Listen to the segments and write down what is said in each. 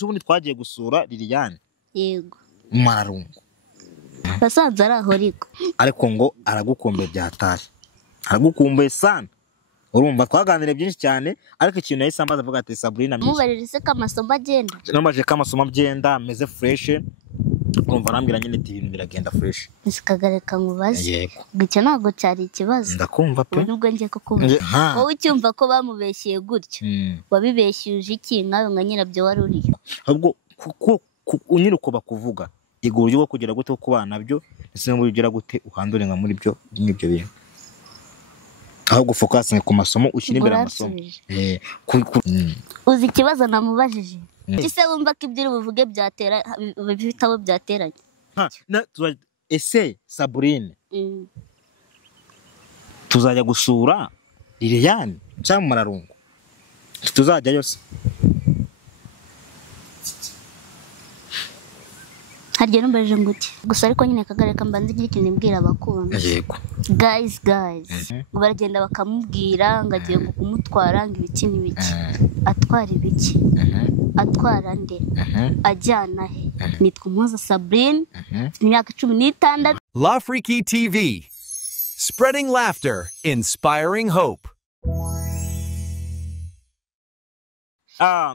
ubundi twagiye gusura Liliane yego Mararungu basanze ari aho ariko ngo aragukumbuye byatari aragukumbuye sana urumva twaganire byinshi cyane ariko ikintu yahise ambaza avuga ati Sabrina mubarire se kamasomo agenda namaje kamasomo agenda ameze fresh urumva arambwira nyine ati ibintu biragenda fresh isikagareka mubaze yego gicyo ntago cyari ikibazo ndakumva pe nubwo ngiye kukumva wowe ucyumva ko bamubeshyeye gutyo wabibeshyuje iki nawe nka nyirabyo wari uriyo ahubwo unyira uko bakuvuga yego uburyo bwo kugira gute ku bana byo ese ngo ugira gute uhandure nka muri byo n'ibyo bintu ahubwo focus ku masomo ushyira imbere amasomo uzi ikibazo namubajije ese wumva ko ibyo ubuvuge byatera bifitabo byateranye ese Sabrine tuzajya gusura Liliane cyangwa Mararungu tuzajya yose harya numbaje nguti gusa ariko nyine kagareka mbanze igihe kintu mbwira abakunda yego guys ngo baragenda bakamubwira ngo agiye kumutwara ngo ibiki n'ibiki atwara ibiki atwara nde ajyana he nitwa Umuhoza Sabrine imyaka 16 La Freaky TV, spreading laughter, inspiring hope.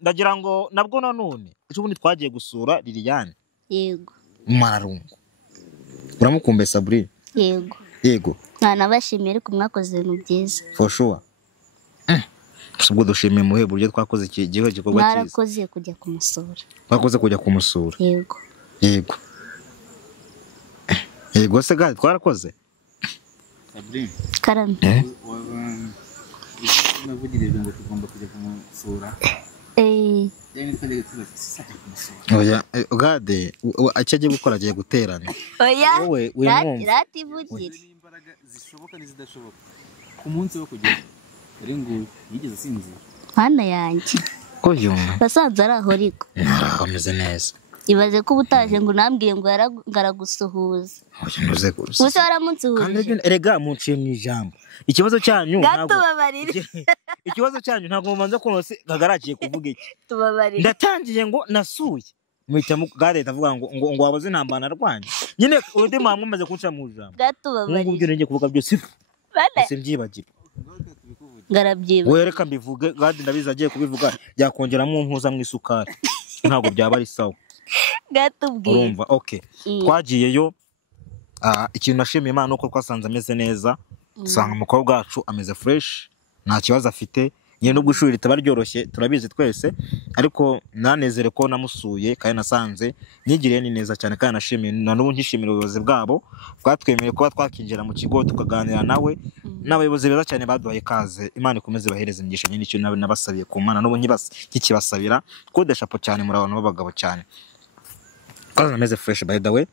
Ndagira ngo nabwo nanone ubundi twagiye gusura Liliane yego Mararungu uramukumbuye Sabrine yego nabashimiye ariko mwakoze ibintu byiza for sure ubwo dushimiye muhe buryo twakoze iki gikorwa cyiza mwarakoze kujya kumusura twakoze kujya kumusura yego yego se gari twarakoze Sabrine karame navugirije ngo tugomba kujya kumusura oya gade agiye gukora agiye guterana oya wowe rativugire imbaraga zishoboka n'izidashoboka ku munsi wo kugera ari ngo yigeze sinzira hana yanjye koyo basanze ari aho ameze neza ibaze ko ubutaje ngo nambwiye ngo ngaragusuhuza oya nuze gusa gusa waramunsuhuje kandi erega muciye mu ijambo ikibazo cyanyu gatubabarire ikibazo cyanyu ntabwo mumanza konose kagarakiye kuvuga iki tubabarire ndatangiye ngo nasuye muhita gare ndavuga ngo wabaze intambana rwanye nyine undi mwamwe maze kunca mu ijambo gatubabarire ngo ngiye kuvuga byose ese mbyibagire ngarabyiba we reka mbivuge gade ndabiza agiye kubivuga byakongeramo mpuza mu isukari ntabwo byaba ari sawa gatubwiye urumva okay twagiyeyo ikintu nashimiye Imana uko twasanze ameze neza usanga umukobwa wacu ameze fresh nta kibazo afite nyine no gushuri ritaba ryoroshye turabizi twese ariko nanezere ko namusuye kandi nasanze nyigiriye ni neza cyane kandi nashimiye n'ubu nkishimira ubuyobozi bwabo bwatwemereye kuba twakinjira mu kigo tukaganira nawe n'abayobozi beza cyane baduhaye kaze Imana ikomeze bahereze imigisha nyine icyo nabasabiye ku Mana n'ubu nkibasabira kodesha po cyane muri abantu b'abagabo cyane kaza ameze fresh by the way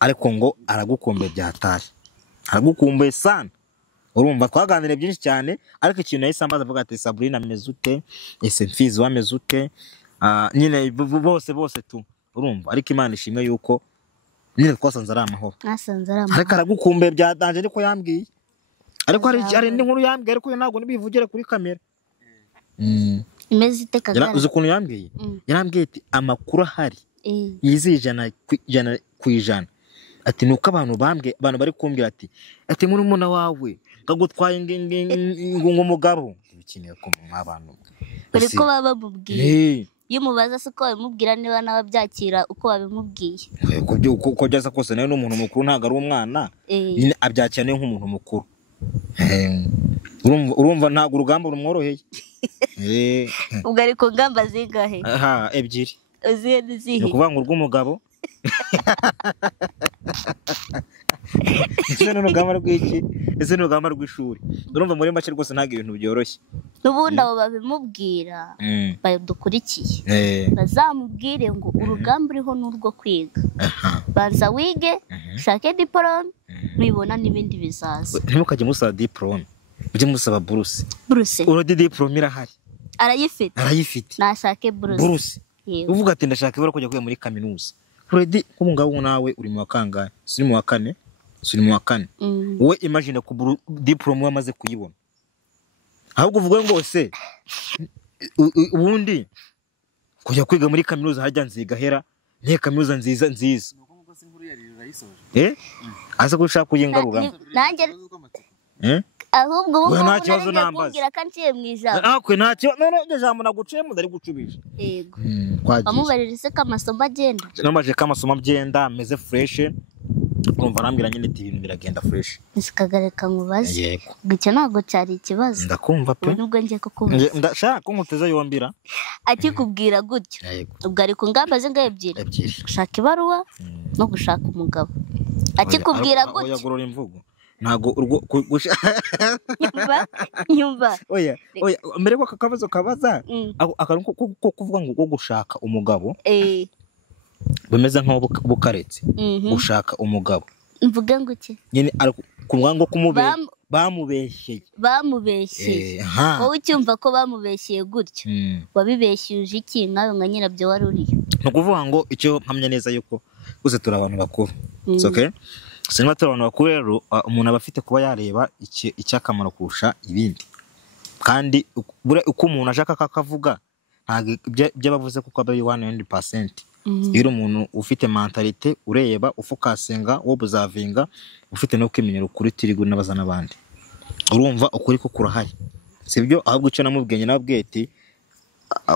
ariko ngo aragukumbuye byatari aragukumbuye sana urumva twaganire byinshi cyane ariko ikintu yahise ambaza avuga ati Sabrine ameze ute ese mfizi wameze ute nyine bose tu urumva ariko Imana ishimwe yuko nyine twasanze ari amahoro ariko aragukumbuye byadanje ariko yambwiye ariko ari n'inkuru yambwiye ariko ntabwo nibivugire kuri kamera imeze ite kagara uzi ukuntu yambwiye yarambwiye ati amakuru ahari yizijana ku ijana ati nuko abantu bari kumbwira ati muri umuna wawe ngagutwaye ngo umugabo bikineye ko mw'abantu ariko baba bamubwiye iyo mubaza se ko babimubwira niba nawe byakira uko babimubwiye uko byasa kose nawe n'umuntu mukuru ntago ari umwana nyine abyakira ne nk'umuntu mukuru urumva ntago urugamba rumworoheye ubwo ariko ngamba zingahe ebyiri uzihe nizihe ukuvuga ngo urw'umugabo ese n'urugamba rw'iki ese n'urugamba rw'ishuri urumva muri make rwose ntago ibintu byoroshye n'ubundi abo babimubwira badukurikiye bazamubwire ngo urugamba uriho n'urwo kwiga banza wige shake diplome nibona n'ibindi bizaza ntimukajye musaba diplome ujye musaba buruse urodi diplome irahari arayifite nashake buruse uvuga ati ndashaka ibara kujya kwiga muri kaminuza Freddy nk'umugabo nawe uri mu wakangaye suri mu wa kane wowe imagine ku diplome wamaze kuyibona ahubwo uvuga ngo se ubundi kujya kwiga muri kaminuza hajya nzigahera nihe kaminuza nziza aza gushaka kuyingarura nanjye ahubwo ubu nta kibazo nambaza kumbwira ko nciye mu ijambo nakwe nta kibazo none jambo naguciyemo ndari gucubije yego bamubarije se ko amasomo agenda namaje ko amasomo agenda ameze fresh urumva arambwira nyine ati ibintu biragenda fresh nikagareka nkubaze icyo ntabwo cyari ikibazo ndakumva pe nubwo ngiye kukubaza ndashaka ko nkuteza yombira akikubwira gutyo ubwo ari ku ngamba ze ebyiri gushaka ibaruwa no gushaka umugabo akikubwira gutyo yagorora imvugo ntago urwo nyumva oya mbere ko akabazo kabaza akantu ko kuvuga ngo gushaka umugabo bemeze nko bukaretse gushaka umugabo mvuga ngo iki nyine kuvuga ngo bamubeshyeye wowe ucyumva ko bamubeshyeye gutyo wabibeshyuje iki nkawe nka nyirabyo wari uriyo no kuvuga ngo icyo mpamya neza yuko gusa turi abantu bakuru okay sinema turi abantu bakuru rero umuntu aba afite kuba yareba icyakamaro kurusha ibindi kandi uko umuntu ashaka kakavuga ntabwo byabavuze kuko aba 100%. Iyo umuntu ufite mentalite ureba ufokasinga wobuzavinga ufite no kwimenyera ukuri tirigo nabaza nabandi urumva ukuri ko kurahari sibyo ahubwo icyo namubwenye nabweti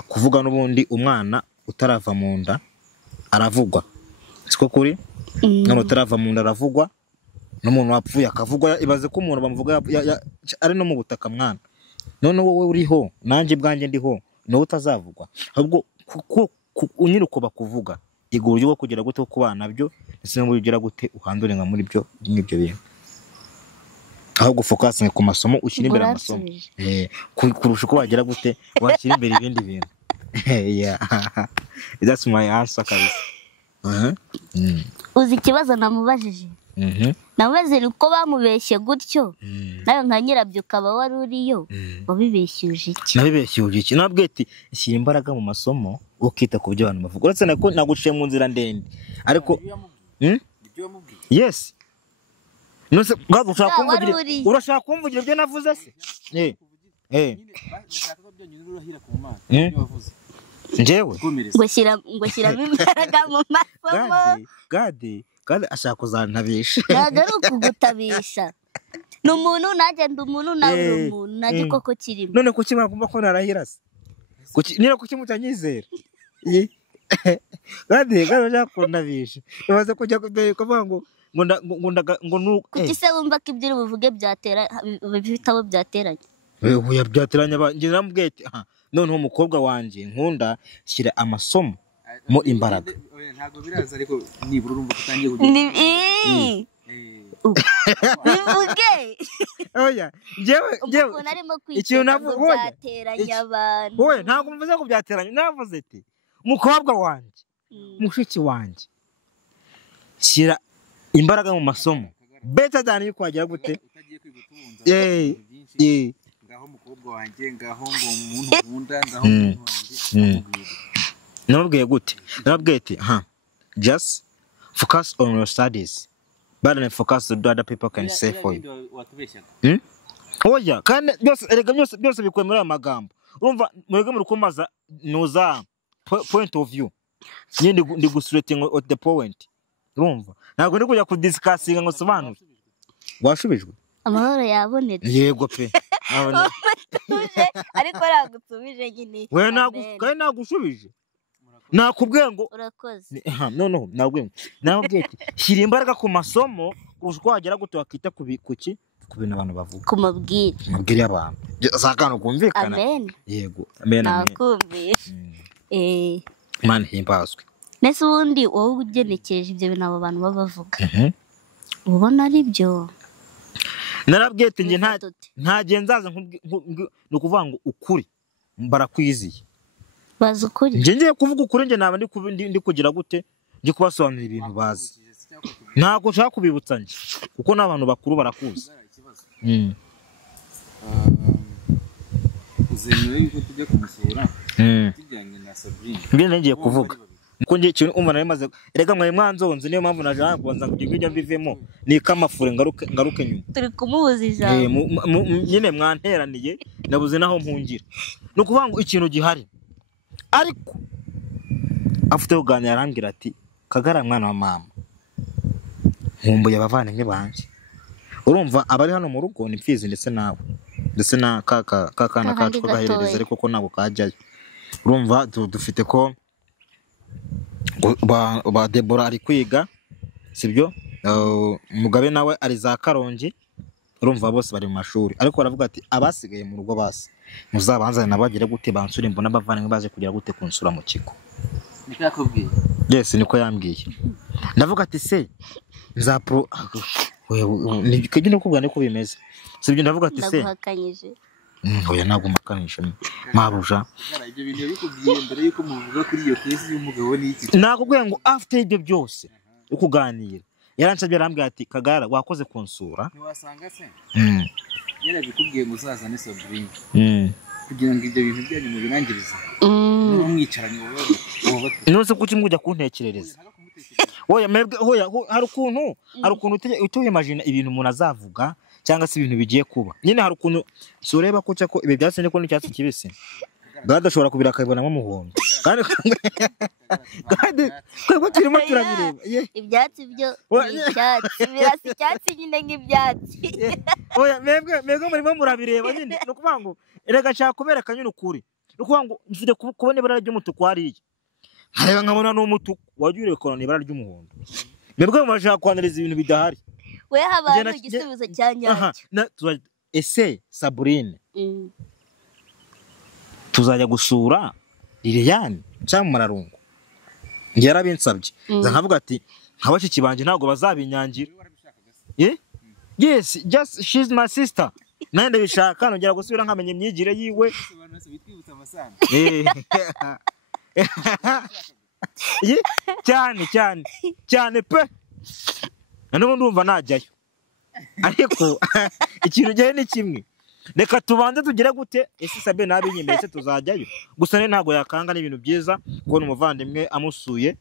kuvuga n'ubundi umwana utarava mu nda aravugwa siko kuri none utarava mu nda aravugwa n'umuntu wapfuye akavugwa ibaze ko umuntu bamuvuga ari no mu butaka mwana none wowe uriho nanjye bwanjye ndiho no utazavugwa ahubwo unyira uko bakuvuga igura ryo kugira gute ku bana byo ese ngo ugira gute uhandure nka muri byo n'ibyo bintu ahubwo focus ku masomo ushyira imbere amasomo kurusha uko wagira gute washyira imbere ibindi bintu yeah that's my answer kabisa uzi ikibazo namubajije nabaze uko bamubeshye gutyo nawe nka nyirabyo ukaba wari uriyo wabibeshyuje iki nabibeshyuje iki nabweti ishyira imbaraga mu masomo ukita ku byo abantu bavuga uretse nako naguciye mu nzira ndende ariko yes nose gagushaka kumvugira urashaka kumvugira ibyo navuze se njyewe ngo shyiramo imbaraga mu masomo gade ashaka kuzantabisha ntabwo ari ukugutabisha ni umuntu nagenda umuntu nawe uri umuntu nta gikoko kirimo none kuki bagomba ko narahira se niba kuki mutanyizera gade ashaka kuntabisha bibaze kujya kuvuga ngo kuki se wumva ko ibyo uri buvuge byatera bifite abo byateranye byateranye njye namubwete noneho umukobwa wanjye nkunda shyira amasomo mo imbaraga ntabwo biraza ariko nibura urumva kutangiye bivuge oya njyewe narimo kwitega ngo byateranye abantu wowe ntabwo mvuze ko byateranye navuze ati umukobwa wanjye mushiki wanjye shyira imbaraga mu masomo better than yuko wagira gute utagiye kwibutunza ngaho umukobwa wanjye ngaho ngo umuntu nkunda ngaho umuntu wanjye nababwiye gute nababwiye ati just focus on your studies but then focus on other people can say for you oya kandi byose bikuye muri aya magambo urumva mwege muri kumaza nuza point of view nyine ndi gusurating at the point urumva ntabwo ndi kujya kudiscussinga ngo sobanure washubijwe amahoro yabonetse yego pe ariko nagusubije nyine we nagushubije nakubwiye ngo urakoze no nabwiye nabwiye ati shyira imbaraga ku masomo uko wagera gute wakita ku bintu abantu bavuga ku mabwire y'abantu zakano kumvikana amen yego amen nakumviye man himbazwe nese ubundi wowe ugenekereje ibyo bintu abo bantu baba bavuga ubona ari byo narabwiye ati nge ntagiye nzaza ni ukuvuga ngo ukuri barakwiziye bazi ukuri ngiye kuvuga ukuri nge naba ndi kugira gute ndi kubasobanurira ibintu bazi ntabwo nshaka kubibutsa nge kuko n'abantu bakuru barakuzi uzemewe yuko tujya kumusura tujyanye na Sabrine ibyo ngiye kuvuga kuko ngiye ikintu umva nari maze erega mwaye mwanzonze niyo mpamvu naje kubanza ngo ibyo mbivemo ni kamafure ngaruke nyuma turi kumubuza ijambo nyine mwanteraniye nabuze naho mpungira no kuvuga ngo ikintu gihari ariko afite kuganira arambwira ati Kagara mwana wa mama nkumbuye abavandimwe banje. Urumva abari hano mu rugo ni Mfizi ndetse nawe ndetse na kakana kacu kagaherereza ariko ko ntabwo kajyayo. Urumva dufite ko ba Debora ari kwiga sibyo, Mugabe nawe ari za Karongi. Urumva bose bari mu mashuri ariko baravuga ati abasigaye mu rugo basi muzabanzane nabagire gute bansure mbona abavandimwe baje kugira gute kunsura mu kigo. Niko yakubwiye? Yes niko yambwiye. Ndavuga ati se nzapro ni kigine kubwana ko bimeze sibyo. Ndavuga ati se ndaguhakanyije oya ntabwo makanisha mabuja. Ibyo bintu bikubwiye mbere yuko muvuga kuri iyo kesi y'umugabo n'iki? Nakubwiye ngo after ibyo byose ukuganira yaransabye arambwira ati Kagara wakoze kunsura. Ntiwasanga se yarabikubwiye ngo uzazane Sabrine kugira ngo ibyo bintu byanyu mubirangirize mwicaranye wowe nose kuki mujya kuntekerereza. Oya mebwe hari ukuntu utuyimagine ibintu umuntu azavuga cyangwa se ibintu bigiye kuba. Nyine hari ukuntu sureba ko cyako ibe byatse ko n'icyatsi kibisi gadashobora kubira akabonamo umuhondo kandi ko turimo turabireba. ibyatsi byo icyatsi birasa icyatsi nyine nk'ibyatsi. Oya mebwe murimo murabireba nyine no kuvuga ngo erega cyaka kubereka nyine ukuri no kuvuga ngo mfite kubona ibara ry'umutuku hariye hareba nkabona n'umutuku wajyure korona ibara ry'umuhondo. Mebwe murashaka kwanariza ibintu bidahari. We habaye igisubizo cya nyacyo. Ese Sabrine tuzajya gusura Liliane cyangwa Mararungu yarabinsabye nkavuga ati nkabashiki banje ntabwo bazabinyangira. Yes just she's my sister nande bishaka nongera gusubira nkamenye imyigire yiwe. cyane pe none ndumva najyayo ariko ikintu gihe ni kimwe. Reka tubanze tugire gute ese Sabe nabinyemeye tuzajyayo gusa ne ntago yakanga n'ibintu byiza kubona umuvandimwe amusuye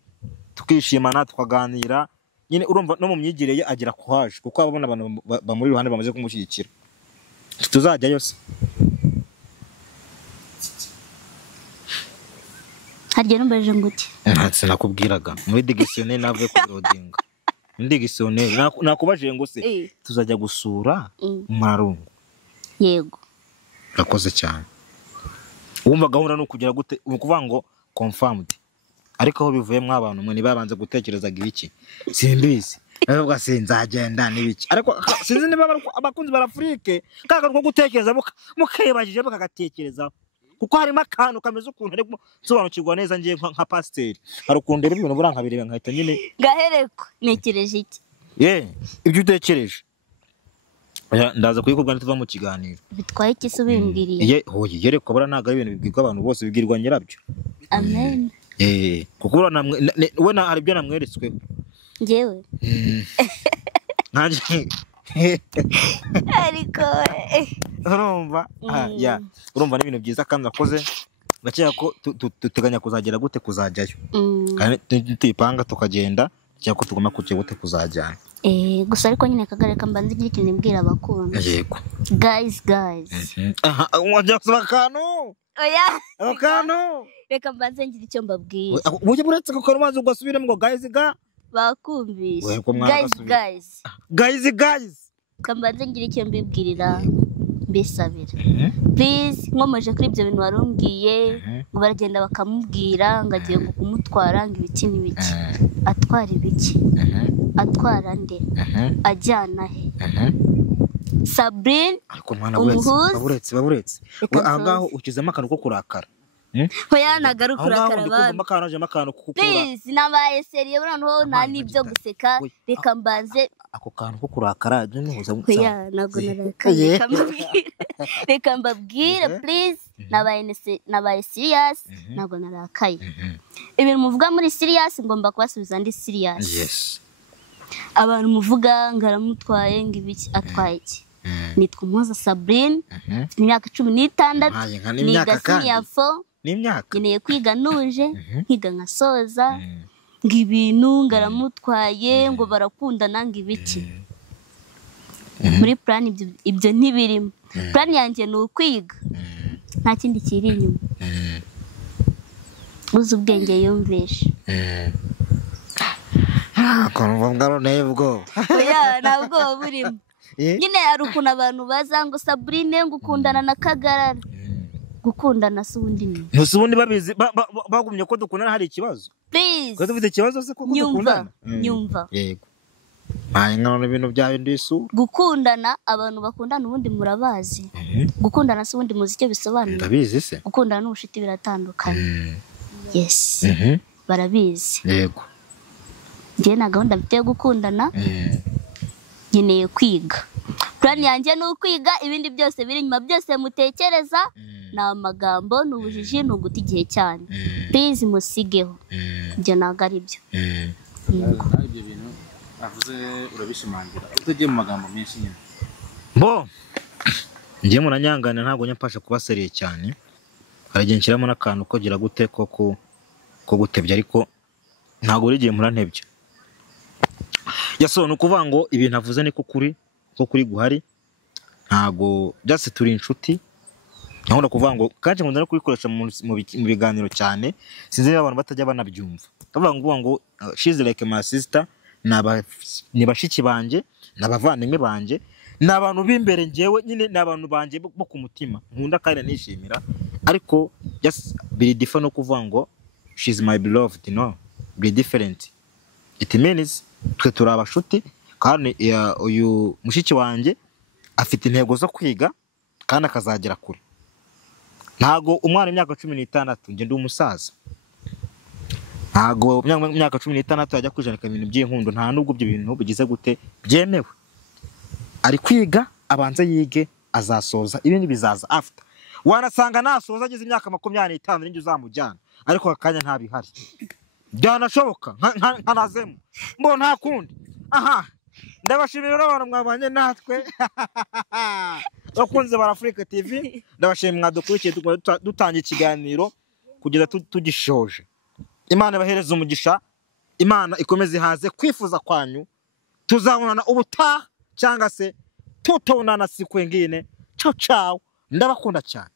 tukishimana tukaganira nyine. Urumva no mu myigire ye agira kuhaje kuko ababona abantu bamuri ruhande bamaze kumushyigikira. Tuzajyayo se harya numbaje nguti ntatse nakubwiraga muri dictionnaire navuye ku rodinga dictionnaire nakubaje ngo se tuzajya gusura Mararungu. Yego rakoze cyane. Wumva gahunda no kugira gute ukuvuga ngo confirmed ariko aho bivuye mw'abantu mwe nibabanze gutekerezaga ibiki simbizi. Bavuga se nzagenda n'ibiki ariko sinzi niba abakunzi barafurike kaka rwo gutekereza mukebajije bakagatekerezaho kuko harimo akantu kameze ukuntu ariko sobanukirwa neza ngiye nka pasteur. Hari ukuntu rero ibintu burankabireba nkahita nyine gahereko nekereje iki ibyo utekereje ndaza kuyikubwa tuva mu kiganiro bitwaye iki se bimbwiriye. Yereko bura ntago ari ibintu bibwirwa abantu bose bibwirwa nyirabyo. Amen. Kuko we hari ibyo namweretswe njyewe nanje ariko urumva urumva n'ibintu byiza kandi nakoze gakeka ko duteganya kuzagera gute kuzajyayo kandi tuyipanga tukagenda cyangwa ko tugomba kujya gute kuzajyana. Gusa ariko nyine Kagara kambanze igihe kintu mbwira abakunda. Yego Guys wajya kusaba akantu reka mbanze ngira icyo mbabwira. Uje buretse ko umaze ugasubiremo ngo guys bakumvise guys kambanze ngira icyo mbibwirira mbisabira. Please nkomeje kuri ibyo bintu warumbwiye ngo baragenda bakamubwira ngo agiye kumutwara ngo ibiki n'ibiki. Atwara ibiki? Atwara nde? Ajyana he? Sabrine ariko mwana baburetse ahangaho ukizemo akantu ko kurakara. Hoya nagaruka kurakara abantu. Please nabaye seriye noneho nta nibyo guseka reka mbanze ako kantu ko kurakara n'uza hoya nago narakaye reka mbabwire please nabaye serious nago narakaye. Ibintu muvuga muri serious ngomba kubasubiza ndi serious. Abantu muvuga ngaramutwaye ngibiki atwaye iki? Nitwa Umuhoza Sabrine imyaka 16 niga senior 4 n'imyaka nkeneye kwiga nuje nkiga nkasoza ngibintu ngaramutwaye ngo barakunda nanga ibiki. Muri plan ibyo ntibirimo. Plan yanjye ni ukwiga nta kindi kiri inyuma. Uzi ubwenge yumvishe. Konvongaro nebwo. oya ntabwo burimo nyine hari ukuntu abantu baza ngo Sabrine ngo ukundana na Kagarara gukundana se ubundi ni ntusubundi babizi bagumye ko dukundana hari ikibazo please ko dufite ikibazo se ko dukundana nyumva yego ayi ngano ibintu byawe ndisura gukundana abantu bakundana ubundi murabazi gukundana se ubundi muzi icyo bisobanura ndabizi se gukundana n'ubushiti biratandukanye yes barabizi yego njye na gahunda mfite yo gukundana nkeneye kwiga plan yanjye ni ukwiga ibindi byose biri nyuma byose mutekereza na amagambo n'ubujiji n'uguta igihe cyane please musigeho ibyo ntabwo ari byo ibyo bintu avuze urabishimangira utagiye mu magambo menshi nyine bo njye muranyangana ntabwo nyapasha kuba seriye cyane aragiye nshyiramo n'akantu ko gira gute ko gutebya ariko ntabwo uri gihe murantebya yasono kuvuga ngo ibintu avuze ni ko kuri guhari ntabwo byase turi inshuti ntabwo kuvuga ngo kandi nkunda no kubikoresha mu biganiro cyane sinzi niba abantu batajya banabyumva bavuga ngo she's like my sister ni bashiki banje n'abavandimwe banje n'abantu b'imbere ngewe nyine n'abantu banje bo ku mutima nkunda kandi nishimira ariko just be different no kuvuga ngo she's my beloved no be different it means twe turi abashuti kandi uyu mushiki wanje afite intego zo kwiga kandi akazagera kure ntago umwana imyaka 16 nge ndi umusaza ntago imyaka 16 yajya kwijanika ibintu by'inkundo nta nubwo ibyo bintu bigize gute byemewe ari kwiga abanze yige azasoza ibindi bizaza after wanasanga nasoza agize imyaka 25 n'injye uzamujyana ariko akanya nta bihari byanashoboka nkanazemo mbo nta kundi aha ndabashimira abantu mwabanye natwe bakunze bara Africa TV ndabashimira mwadukurikiye dutangiye ikiganiro kugeza tugishoje Imana bahereza umugisha Imana ikomeze haze kwifuza kwanyu tuzabonana ubutaha cyangwa se tutobonana siku ngine ciao ndabakunda cyane